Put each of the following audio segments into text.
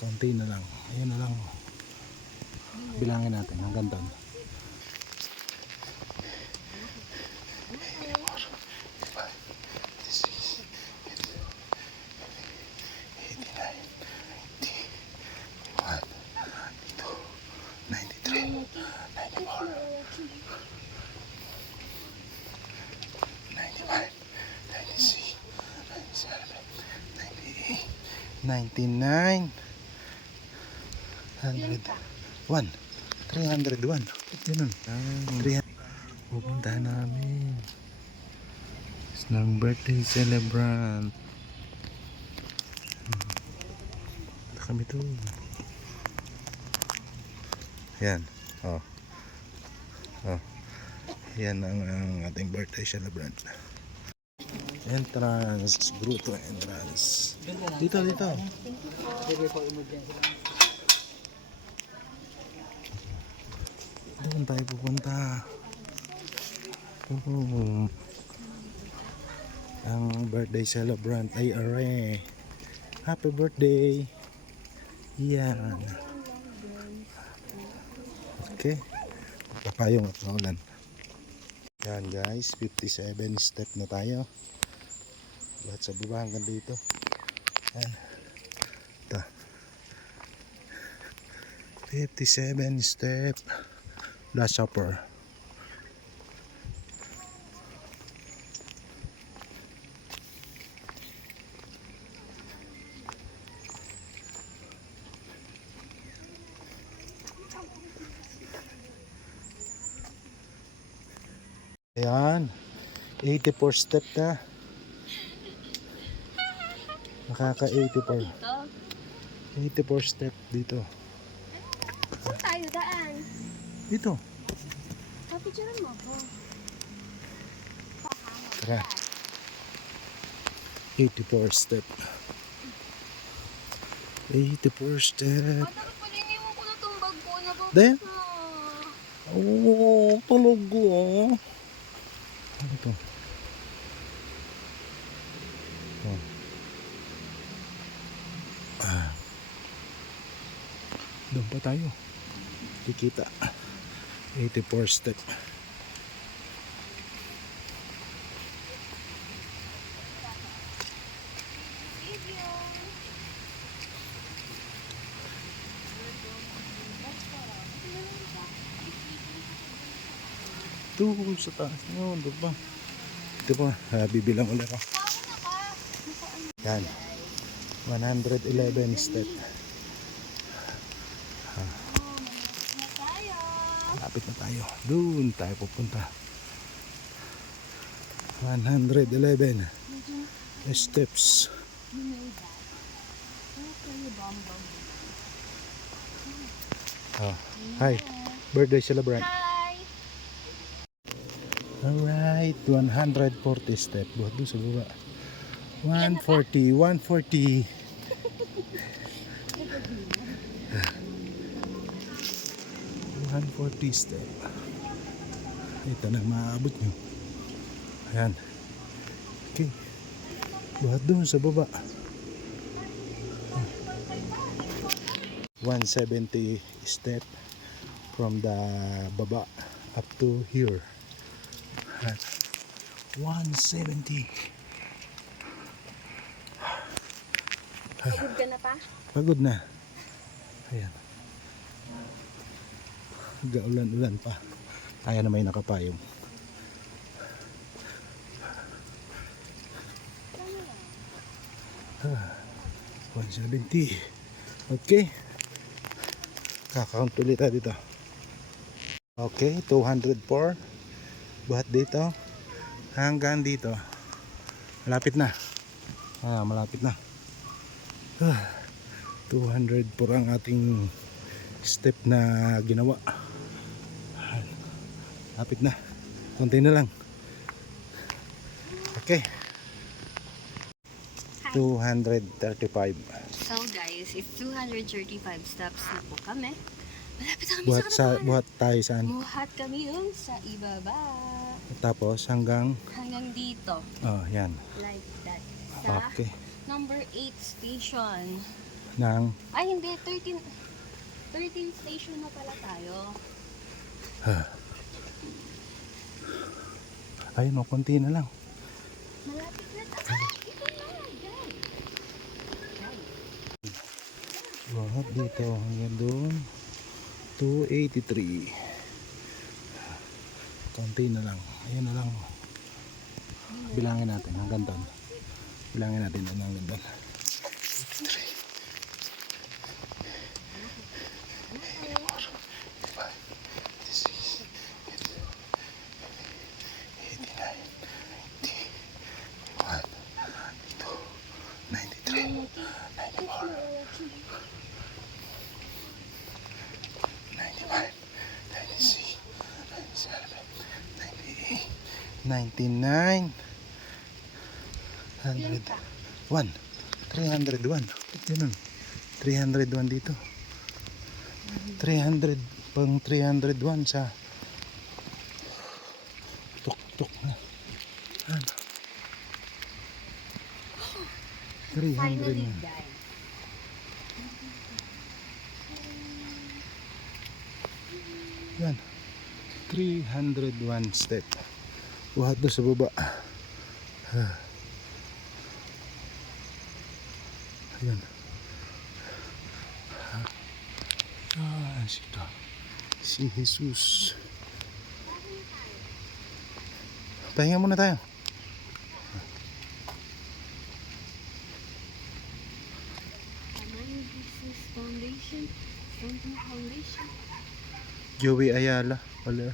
Konti na lang. Ayun na lang. Bilangin natin hanggang doon. $99 $101 $301 ganun. 300 pupuntahan namin ng birthday celebrant. Ito kami to. Yan. Oh. Yan ang ating birthday celebrant. Entrance, Gruto entrance. Dito. Doon tayo pupunta. Ang birthday celebrant ay Are. Happy birthday. Yan. Okay. Papayong at naulan. Yan guys, 57 step na tayo. Lahat sa baba hanggang dito. Yan. Ito. 57 step. Last upper. Ayan. 84 step na. Nakaka 84. 84 step dito. Saan tayo daan? Dito. Kapicturean mo ako. Tara. 84 step. 84 step. Dapat palingin mo ko na itong bag ko na babasa. Dahil? Oh, talaga. Ano ito? Oh. Doon pa tayo. Kikita. 84 step. Doon sa taas. Doon pa. Ito pa. Bibilang ulit ako. Yan. 111 step. Lapit na tayo. Doon tayo pupunta. 111 steps. Oh, hi. Birthday celebrant. Hi! Alright, 140 step. Buhat doon sa baba. 140, 140. 140 step. Ito na maabot nyo. Ayan. Okay. Buhat doon sa baba. 170 step from the baba up to here. 170. Pagod ka na pa? Pagod na. Ayan. Gaulan-ulan pa. Kaya na may nakapayong. Ah, 170. Okay. Kakaunt ulit tayo dito. Okay, 204. Buhat dito. Hanggang dito. Malapit na. Malapit na. 204 ang ating step na ginawa. Lapit na. Konti na lang. Okay. 235. So guys, if 235 steps na po kami, malapit na kami Buhat tayo saan? Buhat kami dun sa ibaba. Tapos hanggang Hanggang dito. yan. Like that. Sa Okay. number 8 station. ng Ay, hindi. 13 station na pala tayo. ayun o, konti na lang. Malapit na tayo. Ito na. Diyan. Lahat dito hanggang doon 283. Konti na lang. Ayun na lang. Bilangin natin hanggang doon. Bilangin natin hanggang doon. 99 101 301 ganun 301 dito 300 pang 301 sa tuk na ano 300 Finally na died. yan 301 step buhat doon sa baba ayan sito si Jesus pahinga muna tayo Foundation. Foundation. Joey Ayala pala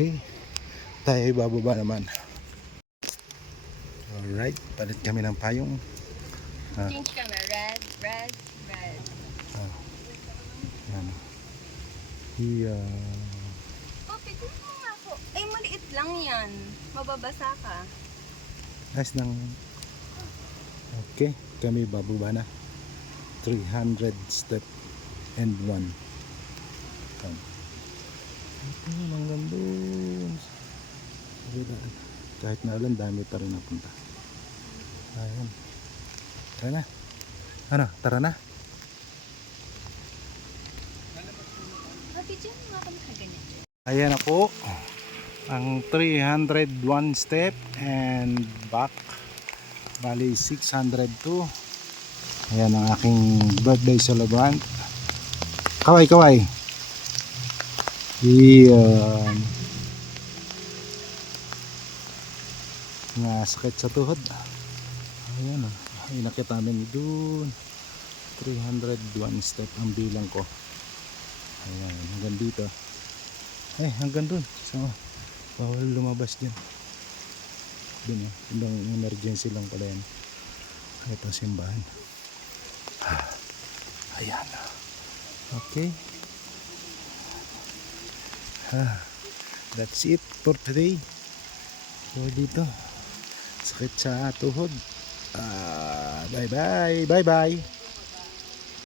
okay tayo ay bababa naman alright palit kami ng payong Change camera. Red. yan yeah. Papi, tingnan mo nga ako. Ay, maliit lang yan. Mababasa ka. Nice ng okay kami bababa na 300 step and 1 ito hanggang doon kahit na ulan dami pa rin napunta ayun tara na ano tara na Papi, dyan nga kami kaganyan. ayan na po ang 301 step and back bali 602 ayan ang aking birthday celebrant kaway iyan nga sakit sa tuhod ayan o inakit namin dun 301 step ang bilang ko ayan hanggang dito hanggang dun so bawal lumabas dyan dun ibang emergency lang pala yan ito simbahan ayan okay that's it for today so dito sakit sa tuhod bye bye